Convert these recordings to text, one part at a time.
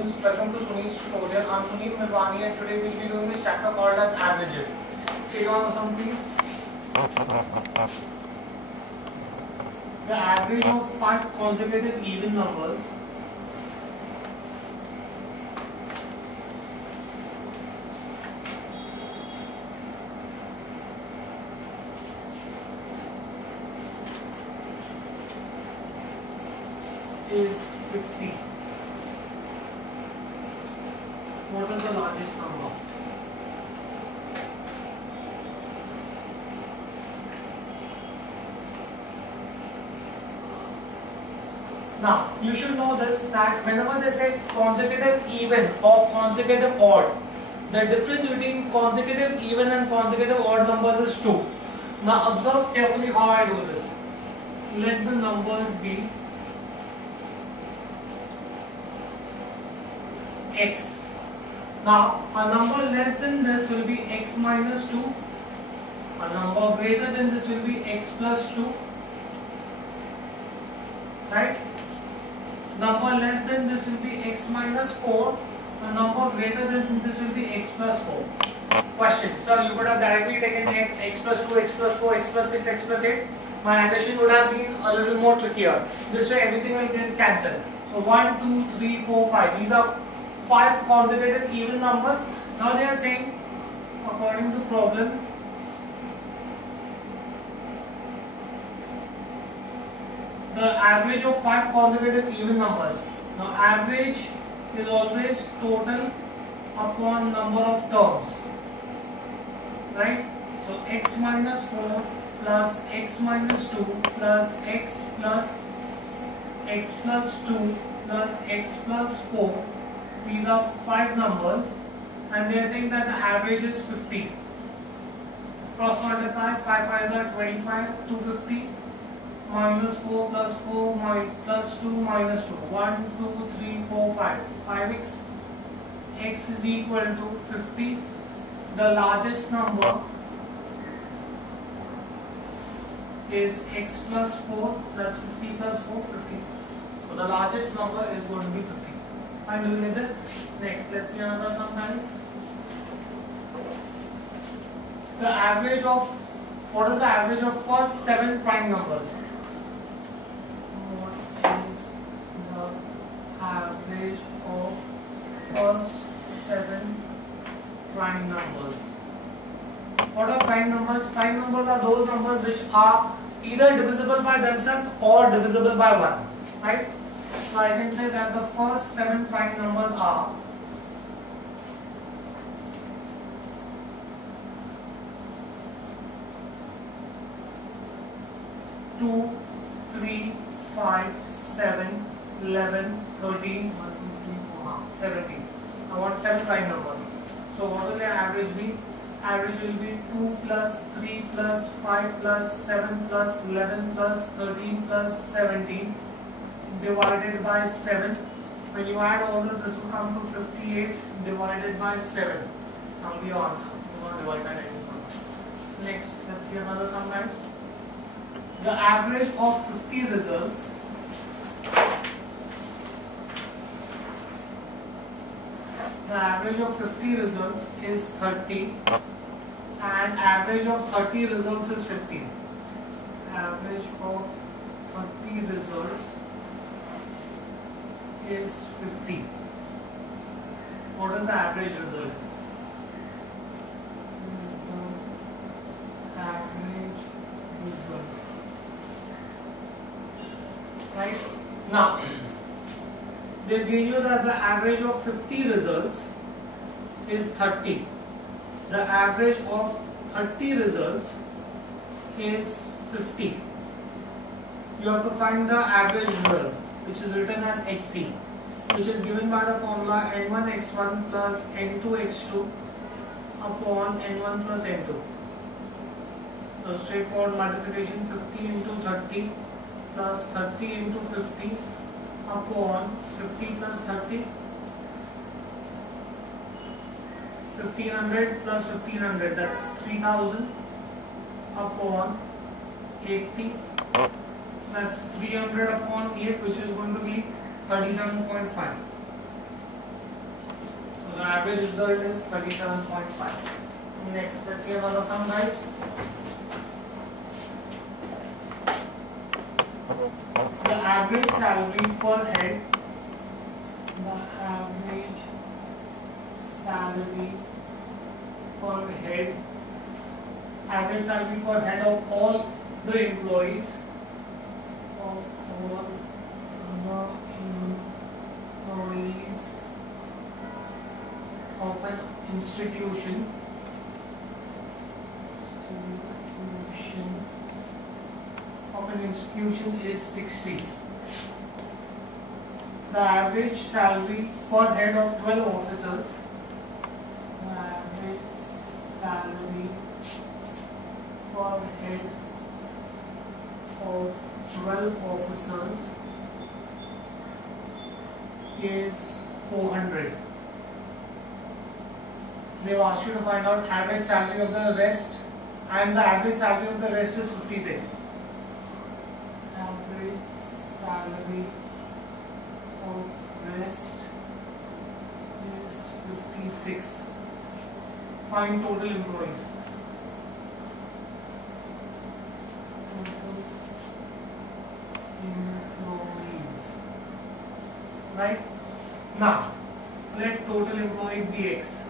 students, welcome to Sunil's tutorial. I'm Sunil Milwani and today we'll be doing this chapter called as averages. Take on some please. The average of 5 consecutive even numbers is 50. What is the largest number? Now, you should know this, that whenever they say consecutive even or consecutive odd, the difference between consecutive even and consecutive odd numbers is 2. Now, observe carefully how I do this. Let the numbers be x. Now, a number less than this will be x minus 2. A number greater than this will be x plus 2. Right? Number less than this will be x minus 4. A number greater than this will be x plus 4. Question. Sir, you could have directly taken x, x plus 2, x plus 4, x plus 6, x plus 8. My addition would have been a little more trickier. This way everything will get cancelled. So 1, 2, 3, 4, 5. These are 5 consecutive even numbers. Now they are saying, according to problem, the average of 5 consecutive even numbers. Now average is always total upon number of terms, right? So x minus 4 plus x minus 2 plus x plus 2 plus x plus 4. These are 5 numbers and they are saying that the average is 50. Cross multiply, 5 5s are 25, 250, minus 4 plus 4 plus 2 minus 2, 1, 2, 3, 4, 5, 5x, x is equal to 50. The largest number is x plus 4, that's 50 plus 4, 54. So the largest number is going to be 50. I'm doing this. Next, let's see another sum, guys. The average of, what is the average of first 7 prime numbers? What is the average of first 7 prime numbers? What are prime numbers? Prime numbers are those numbers which are either divisible by themselves or divisible by 1, right? So I can say that the first 7 prime numbers are 2, 3, 5, 7, 11, 13, 1, 2, 3, 4, 17. I want 7 prime numbers. So what will the average be? Average will be 2 plus 3 plus 5 plus 7 plus 11 plus 13 plus 17 divided by 7. When you add all this will come to 58 divided by 7. That will be your answer. You want to divide by 94. Next, let's see another sum, guys. The average of 50 results is 30 and average of 30 results is 15. Average of 30 results is 50. What is the average result? Is the average result. Right? Now, they give you that the average of 50 results is 30. The average of 30 results is 50. You have to find the average result, which is written as xc, which is given by the formula n1 x1 plus n2 x2 upon n1 plus n2. So straightforward multiplication, 50 into 30 plus 30 into 50 upon 50 plus 30, 1500 plus 1500, that's 3000 upon 80, that's 300 upon 8, which is going to be 37.5. average result is 37.5. Next, let's see another sum, guys. The average salary per head, the average salary per head, average salary per head of all the employees, of an institution is 60. The average salary per head of 12 officers, the average salary per head of 12 officers is 400. They have asked you to find out average salary of the rest, and the average salary of the rest is 56. Average salary of rest is 56. Find total employees. Right? Now, let total employees be X.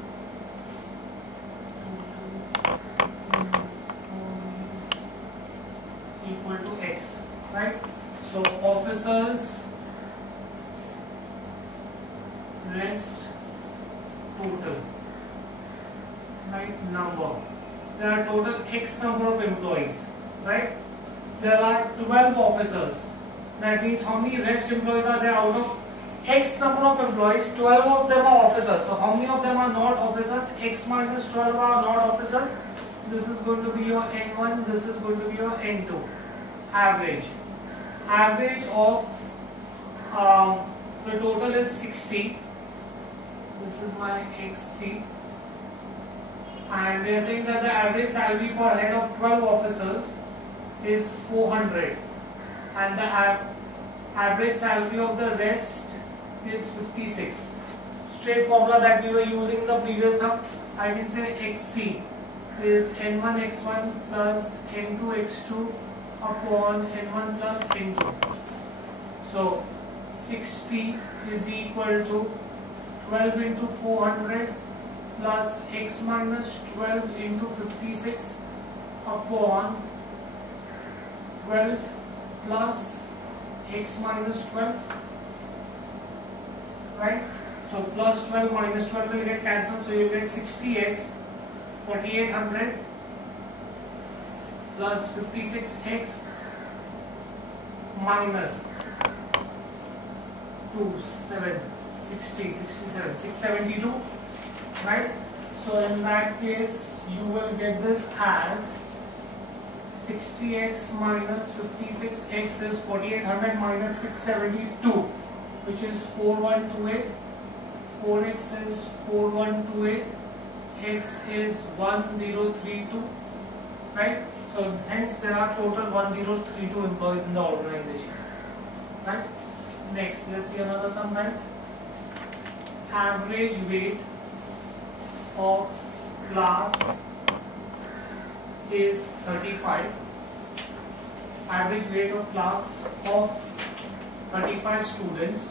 Equal to X, right? So officers rest total, right? Number. There are total X number of employees, right? There are 12 officers. That means how many rest employees are there out of X number of employees? 12 of them are officers. So how many of them are not officers? X minus 12 are not officers. This is going to be your N1, this is going to be your N2. Average. Average of the total is 60. This is my XC. And they are saying that the average salary per head of 12 officers is 400. And the average salary of the rest is 56. Straight formula that we were using in the previous sum. I can say XC is N1 X1 plus N2 X2 upon N1 plus N2. So 60 is equal to 12 into 400 plus X minus 12 into 56 upon 12 plus X minus 12, right? So plus 12 minus 12 will get cancelled, so you will get 60x 4800 plus 56x minus 672, right? So in that case you will get this as 60x minus 56x is 4800 minus 672, which is 4128. 4x is 4128, x is 1032, right? So hence there are total 1032 employees in the organization, right? Next, let's see another sum, guys. Average weight of class is 35. Average weight of class of 35 students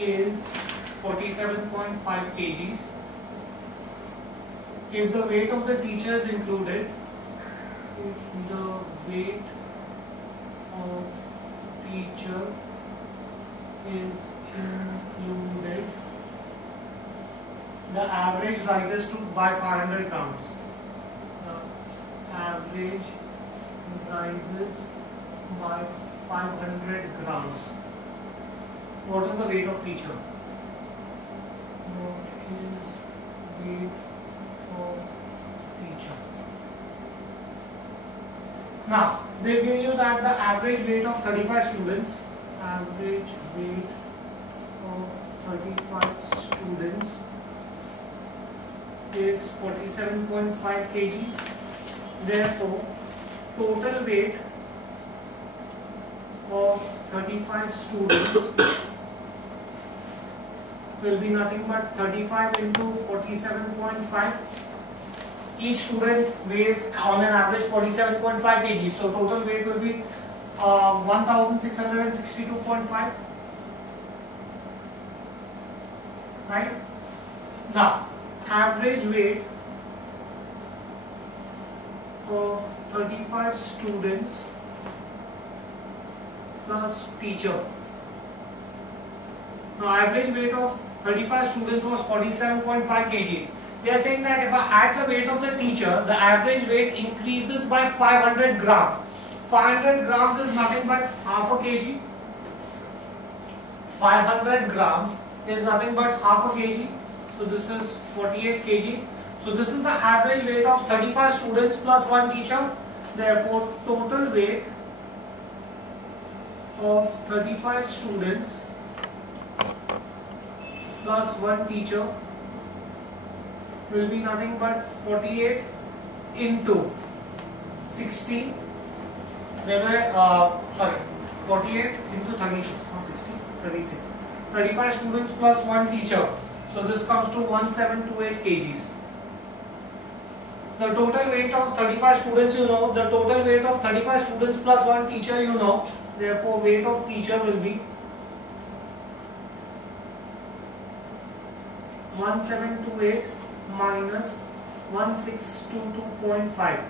is 47.5 kgs. If the weight of the teacher is included, if the weight of teacher is included, the average rises to by 500 grams. The average rises by 500 grams. What is the weight of teacher? What is weight of teacher? Now, they give you that the average weight of 35 students, average weight of 35 students is 47.5 kgs. Therefore, total weight of 35 students will be nothing but 35 into 47.5. Each student weighs on an average 47.5 kg. So total weight will be 1662.5. Right? Now, average weight of 35 students plus teacher. Now, average weight of 35 students was 47.5 kgs. They are saying that if I add the weight of the teacher, the average weight increases by 500 grams. 500 grams is nothing but half a kg. 500 grams is nothing but half a kg. So this is 48 kgs. So this is the average weight of 35 students plus one teacher. Therefore, total weight of 35 students plus one teacher will be nothing but 48 into 60. There were 48 into 36, not 60, 36. 35 students plus one teacher. So this comes to 1728 kgs. The total weight of 35 students you know, the total weight of 35 students plus one teacher you know. Therefore, weight of teacher will be 1728 minus 1622.5.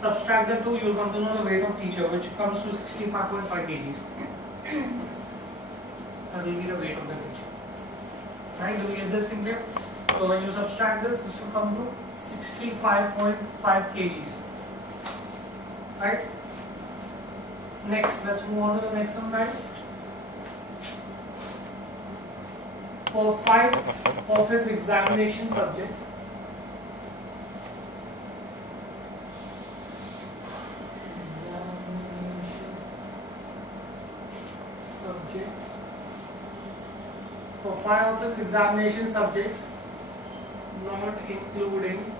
Subtract the two, you will come to know the weight of teacher, which comes to 65.5 kgs. That will be the weight of the teacher. Right? Do we get this thing clear? So when you subtract this, this will come to 65.5 kgs. Right? Next, let's move on to the next one, guys. For 5 of his examination subject, for 5 of his examination subjects, not including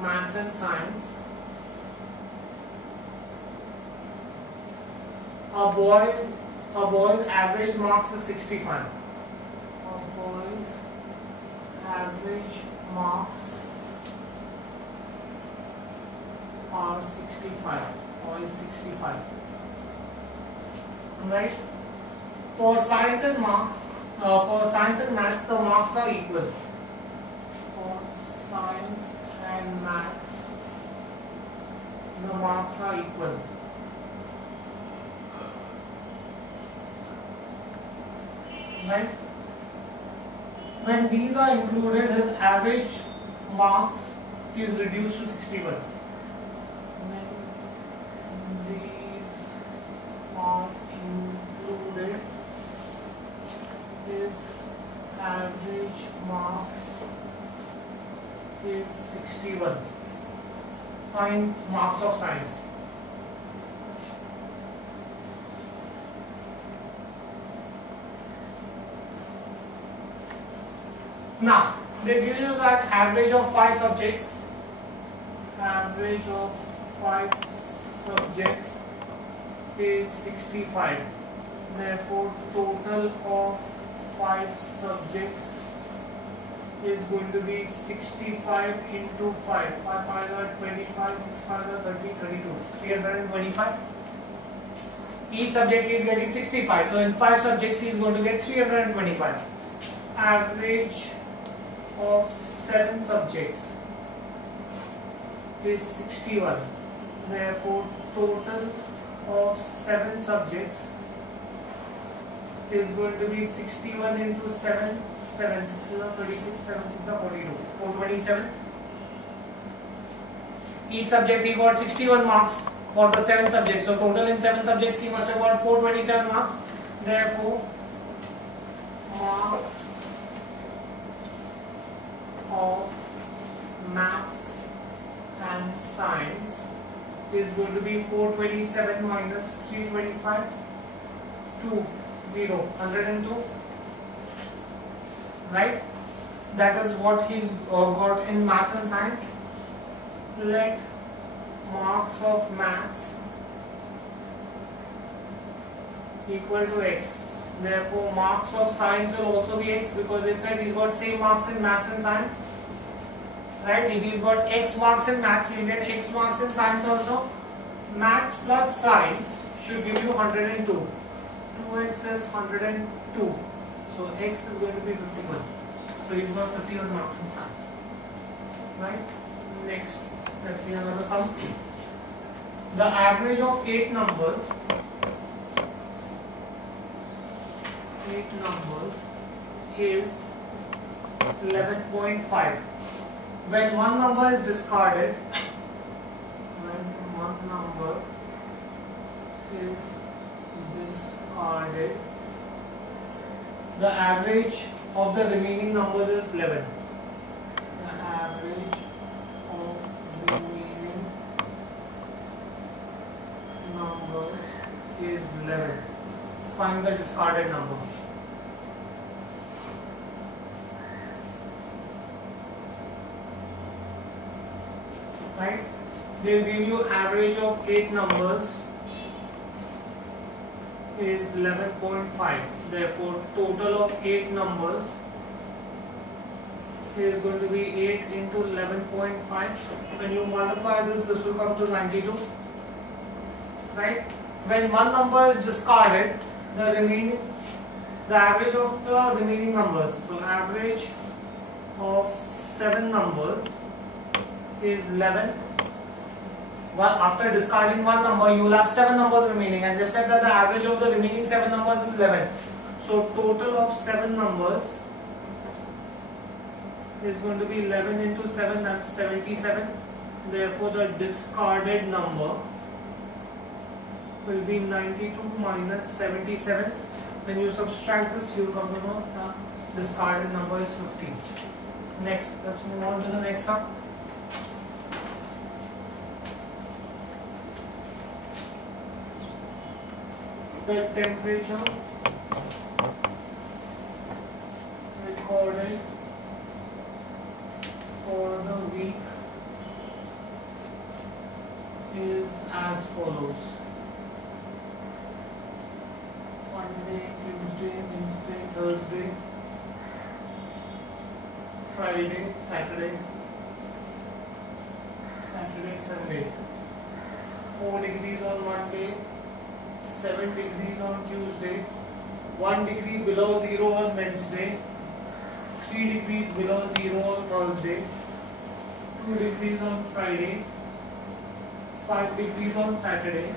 maths and science, a boy's average marks is 65. A boy's average marks are 65 or is 65. Right? For science and maths, the marks are equal. For science and maths, the marks are equal. Right? When these are included, his average marks is reduced to 61. When these are included, his average marks is 61. Find marks of science. Now, they give you that average of 5 subjects. Average of 5 subjects is 65. Therefore, total of 5 subjects is going to be 65 into 5. 5 5 are 25, 6 5 are 30, 32. 325. Each subject is getting 65. So, in 5 subjects, he is going to get 325. Average of 7 subjects is 61. Therefore, total of 7 subjects is going to be 61 into 7. 7 6 is 36, 7 6 is 42. 427. Each subject he got 61 marks for the 7 subjects. So total in 7 subjects he must have got 427 marks. Therefore, marks of maths and science is going to be 427 minus 325, 102, right? That is what he's got in maths and science. Let marks of maths equal to x. Therefore, marks of science will also be x, because they said he's got same marks in maths and science. Right? If he's got x marks in maths, he'll get x marks in science also. Maths plus science should give you 102. 2x is 102. So x is going to be 51. So he's got 51 marks in science. Right? Next, let's see another sum. The average of 8 numbers is 11.5. When one number is discarded, the average of the remaining numbers is 11. The average of remaining numbers is 11. Find the discarded number. Right? They'll give you average of 8 numbers is 11.5. Therefore, total of 8 numbers is going to be 8 into 11.5. When you multiply this will come to 92. Right? When one number is discarded, the average of the remaining numbers. So, average of 7 numbers is 11. Well, after discarding one number, you will have 7 numbers remaining, and they said that the average of the remaining 7 numbers is 11. So, total of 7 numbers is going to be 11 into 7, that's 77. Therefore, the discarded number will be 92 minus 77. When you subtract this, you will come to know the discarded number is 15. Next, let's move on to the next sum. The temperature recorded for the week is as follows: Monday, Tuesday, Wednesday, Thursday, Friday, Saturday, Sunday. 4 degrees on Monday, 7 degrees on Tuesday, 1 degree below 0 on Wednesday, 3 degrees below 0 on Thursday, 2 degrees on Friday, 5 degrees on Saturday,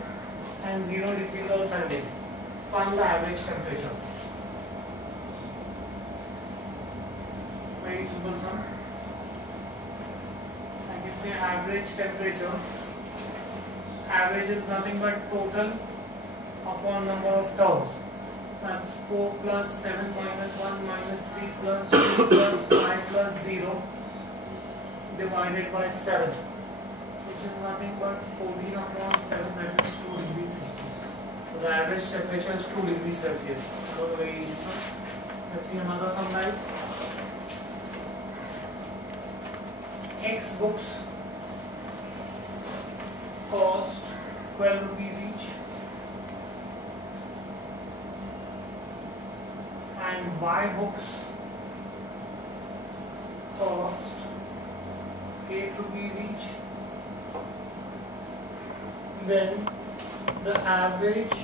and 0 degrees on Sunday. Find the average temperature. Very simple sum. I can say average temperature. Average is nothing but total upon number of terms. That's 4 plus 7 minus 1 minus 3 plus 2 plus 5 plus 0 divided by 7, which is nothing but 14 upon 7, that is 2 degrees Celsius. So the average temperature is 2 degrees Celsius. So very easy sum. Let's see another sum, guys. X books cost 12 rupees each, and Y books cost 8 rupees each. Then the average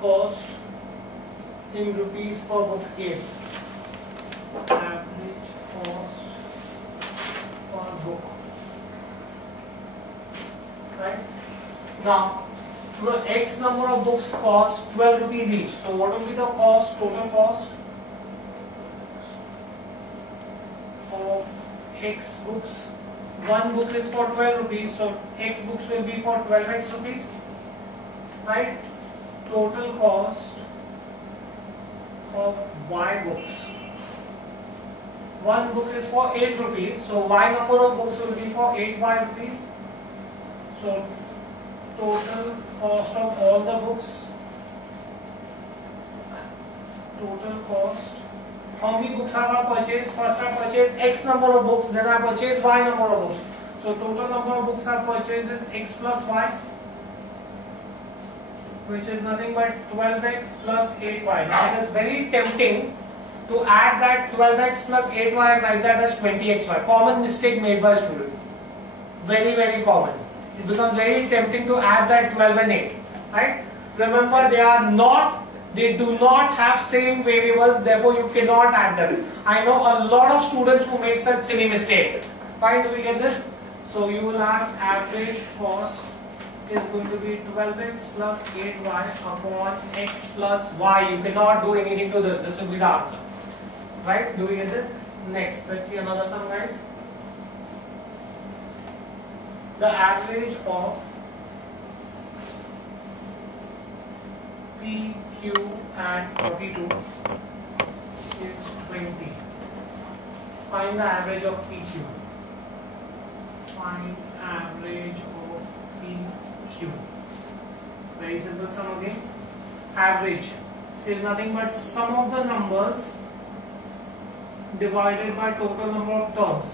cost in rupees per book is average cost per book. Right? Now, the X number of books cost 12 rupees each. So what will be the cost, total cost of X books? One book is for 12 rupees, so X books will be for 12x rupees. Right? Total cost of Y books. One book is for 8 rupees, so Y number of books will be for 8Y rupees. So total cost of all the books, total cost, how many books have I purchased? First I purchased X number of books, then I purchased Y number of books. So total number of books I purchased is X plus Y. which is nothing but 12x plus 8y. Now it is very tempting to add that 12x plus 8y and write that as 20xy. Common mistake made by students. Very, very common. It becomes very tempting to add that 12 and 8. Right? Remember, they do not have same variables, therefore you cannot add them. I know a lot of students who make such silly mistakes. Fine, do we get this? So you will have average cost is going to be 12x plus 8y upon x plus y. You cannot do anything to this. This will be the answer. Right? Do we get this? Next, let's see another sum, guys. The average of P, Q and 42 is 20. Find the average of PQ. Find average of PQ. Very simple sum again. Average is nothing but sum of the numbers divided by total number of terms.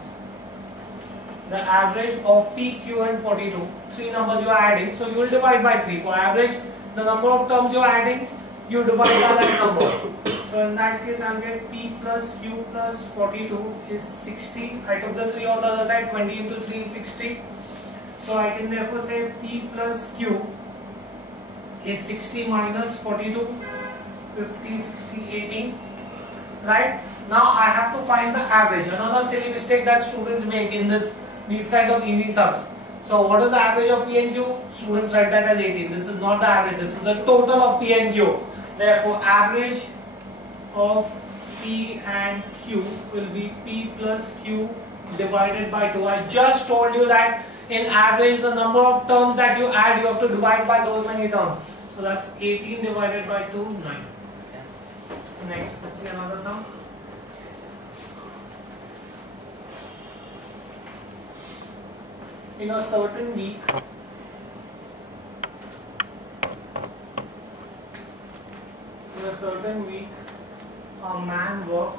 The average of P, Q and 42. Three numbers you are adding, so you will divide by 3. For average, the number of terms you are adding, you divide by that number. So in that case, I will get P plus Q plus 42 is 60. I took the 3 on the other side, 20 into 3 is 60. So I can therefore say P plus Q is 60 minus 42, 50, 60, 18. Right? Now I have to find the average. Another silly mistake that students make in these kind of easy sums. So what is the average of P and Q? Students write that as 18. This is not the average. This is the total of P and Q. Therefore, average of P and Q will be P plus Q divided by 2. I just told you that in average, the number of terms that you add, you have to divide by those many terms. So that's 18 divided by 2, 9. Next, let's see another sum. In a certain week, a man worked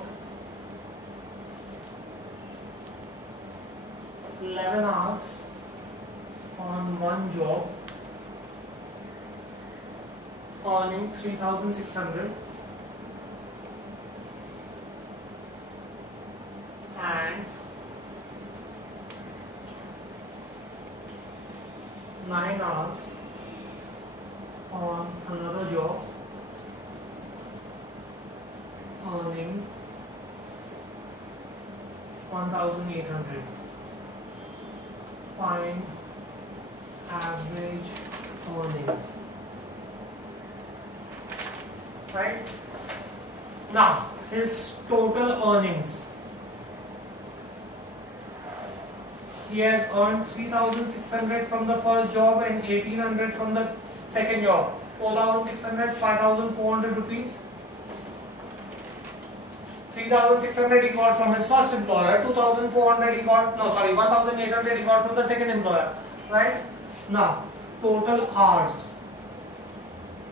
11 hours on one job, earning 3,600, and 9 hours on another job, earning 1,800. Find average earning. Right? Now, his total earnings. He has earned 3,600 from the first job and 1,800 from the second job. 4,600, 5,400 rupees. 3,600 he got from his first employer. 2,400 he got, 1,800 he got from the second employer. Right? Now, total hours.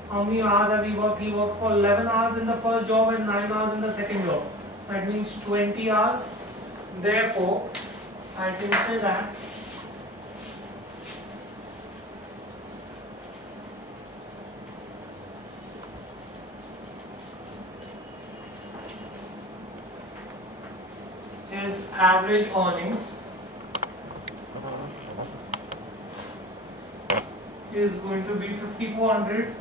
How many hours has he worked? He worked for 11 hours in the first job and 9 hours in the second job. That means 20 hours. Therefore, I can say that his average earnings is going to be 5,400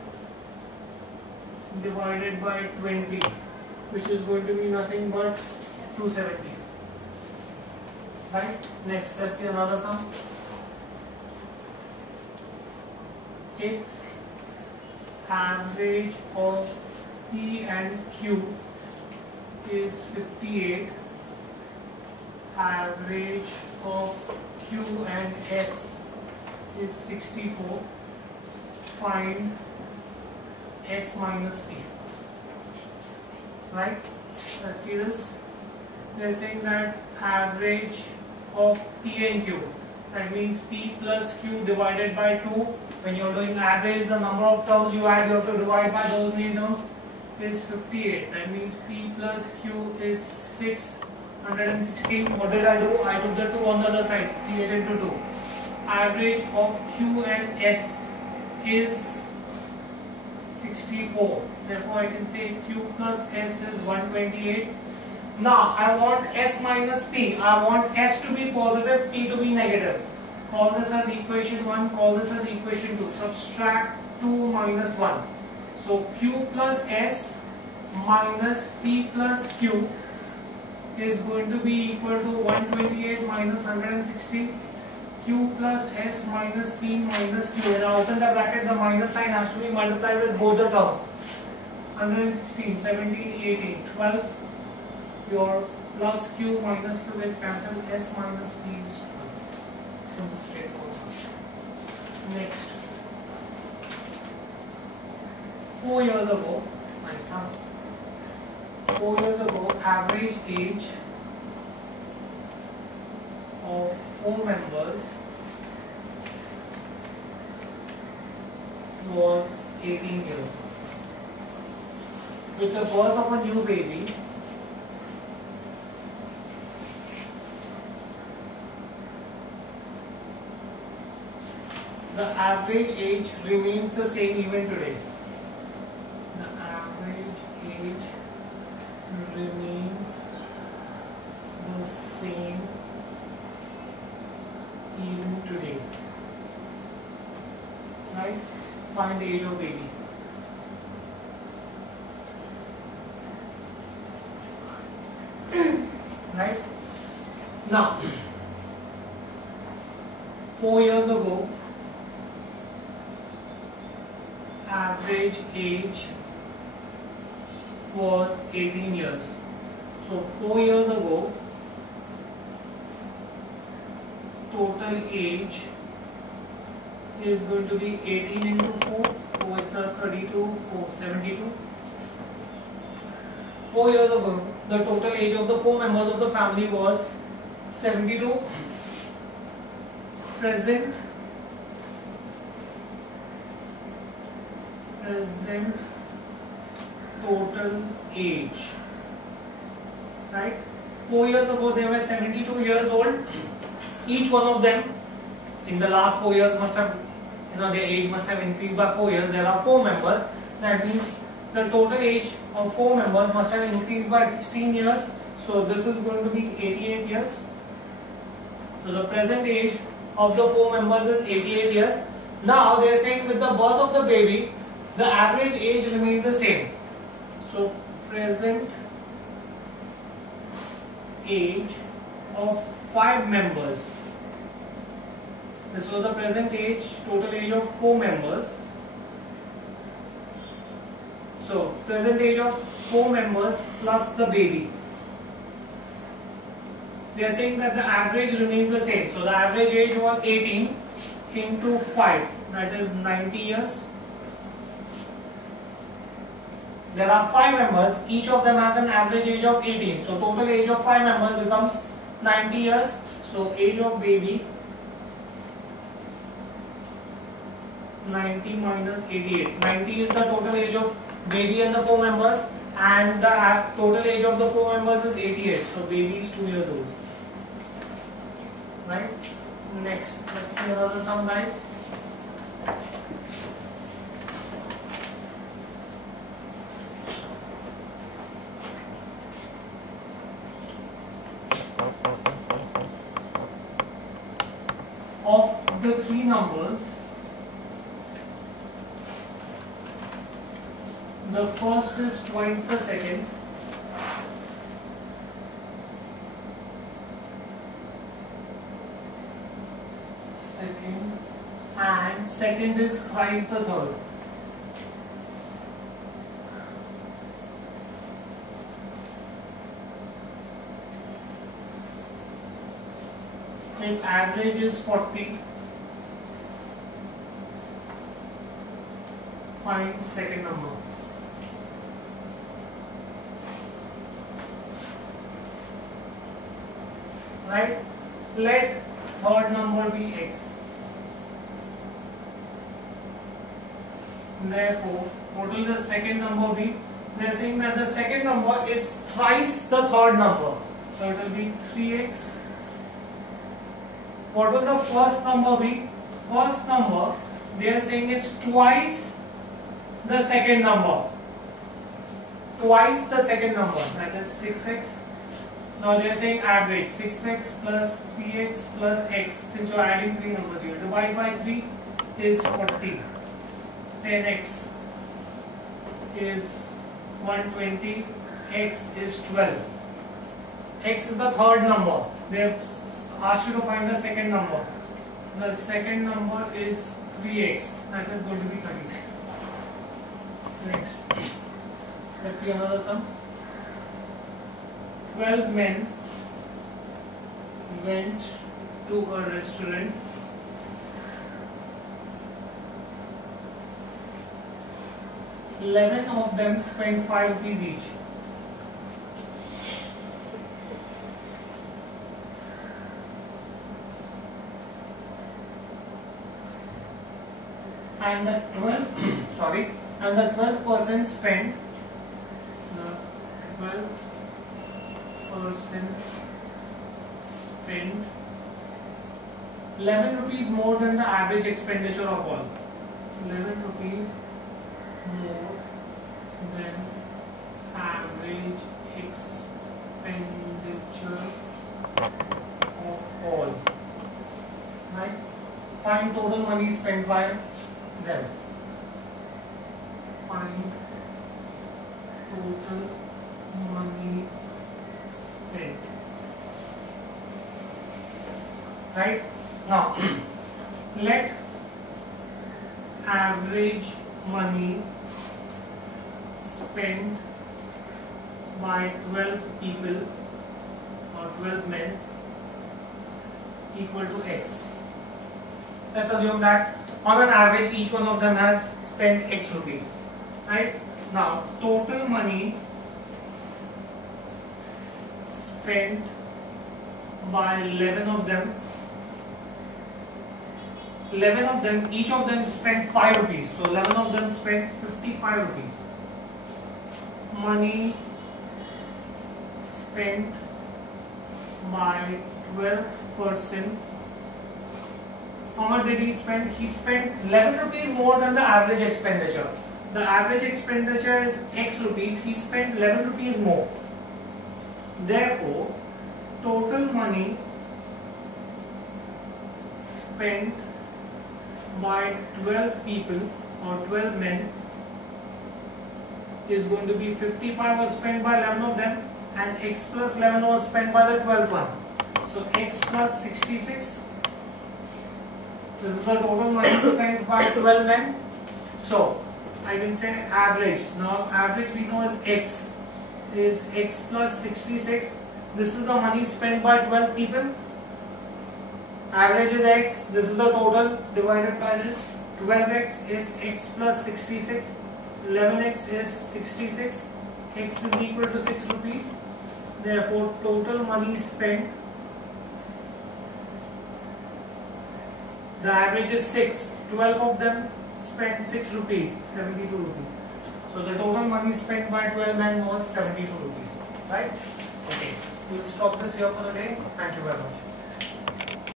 divided by 20, which is going to be nothing but 270. Right? Next, let's see another sum. If average of P and Q is 58, average of Q and S is 64, find S minus P. Right? Let's see this. They are saying that average of P and Q, that means P plus Q divided by 2. When you are doing average, the number of terms you add, you have to divide by those many terms, is 58. That means P plus Q is 616. What did I do? I took the 2 on the other side, 58 into 2. Average of Q and S is 64. Therefore, I can say Q plus S is 128. Now, I want S minus P. I want S to be positive, P to be negative. Call this as equation 1, call this as equation 2. Subtract 2 minus 1. So, Q plus S minus P plus Q is going to be equal to 128 minus 160. Q plus S minus P minus Q. When I open the bracket, the minus sign has to be multiplied with both the terms. 116, 17, 18, 12. Your plus Q minus Q gets cancelled. S minus P is 12. Simple, straightforward. Next. 4 years ago, my son. 4 years ago, average age of 4 members was 18 years. With the birth of a new baby, the average age remains the same even today. The average age remains the same even today. Right? Find the age of baby. Right? Now, 4 years ago, average age was 18 years. So 4 years ago, total age is going to be 18 into 4, so it's a 32, 4, 72. 4 years ago, the total age of the 4 members of the family was 72. Present total age, right? 4 years ago they were 72 years old. Each one of them in the last 4 years must have, their age must have increased by 4 years. There are 4 members. That means the total age of 4 members must have increased by 16 years. So this is going to be 88 years. So the present age of the 4 members is 88 years. Now they are saying with the birth of the baby, the average age remains the same. So present age of 5 members. This was the present age, total age of 4 members. So present age of 4 members plus the baby. They are saying that the average remains the same. So the average age was 18 into 5, that is 90 years. There are 5 members, each of them has an average age of 18. So total age of 5 members becomes 90 years. So age of baby, 90 minus 88. 90 is the total age of baby and the 4 members, and the total age of the 4 members is 88. So baby is 2 years old. Right? Next, let's see another sum, guys. Of the 3 numbers, the first is twice the second, and second is thrice the third. If average is 40, find second number. Right? Let third number be x. Therefore, what will the second number be? They are saying that the second number is thrice the third number. So it will be 3x. What will the first number be? First number, they are saying, is twice the second number, twice the second number, that is 6x. Now they are saying average 6x plus 3x plus x. Since you are adding three numbers here, divide by 3 is 40, 10x is 120, x is 12. X is the third number. They have asked you to find the second number. The second number is 3x, that is going to be 36. Next, let's see another sum. 12 men went to a restaurant. Eleven of them spent 5 rupees each. And the 12th person spent 11 rupees more than the average expenditure of all. 11 rupees more than average expenditure of all. Right? Find total money spent by them. Find total money spent. Right? Now, let average money spent by 12 people or 12 men equal to x. Let's assume that on an average each one of them has spent x rupees. Right? Now, total money spent by 11 of them. 11 of them, each of them spent 5 rupees. So 11 of them spent 55 rupees. Money spent by 12th person. How much did he spend? He spent 11 rupees more than the average expenditure. The average expenditure is x rupees. He spent 11 rupees more. Therefore, total money spent by 12 people or 12 men is going to be 55 was spent by 11 of them and x plus 11 was spent by the 12th one. So x plus 66. This is the total money spent by 12 men. So I can say average. Now average we know is x plus 66. This is the money spent by 12 people. Average is x. This is the total divided by this. 12x is x plus 66. 11x is 66. X is equal to 6 rupees. Therefore, total money spent. The average is 6. 12 of them spent 6 rupees, 72 rupees. So the total money spent by 12 men was 72 rupees. Right? Okay. We'll stop this here for the day. Thank you very much.